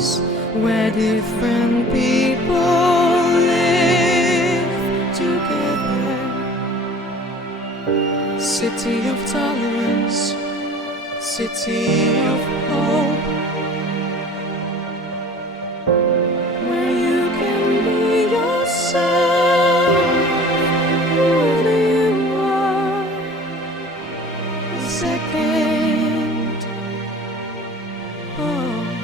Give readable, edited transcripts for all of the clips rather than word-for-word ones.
peace, where different people live together. City of tolerance, city of hope, where you can be yourself, whether you are a second home.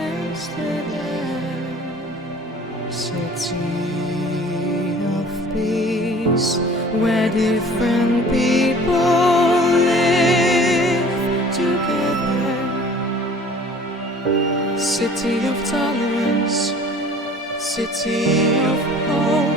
Amsterdam, city of peace, where different people live together. City of tolerance, city of hope.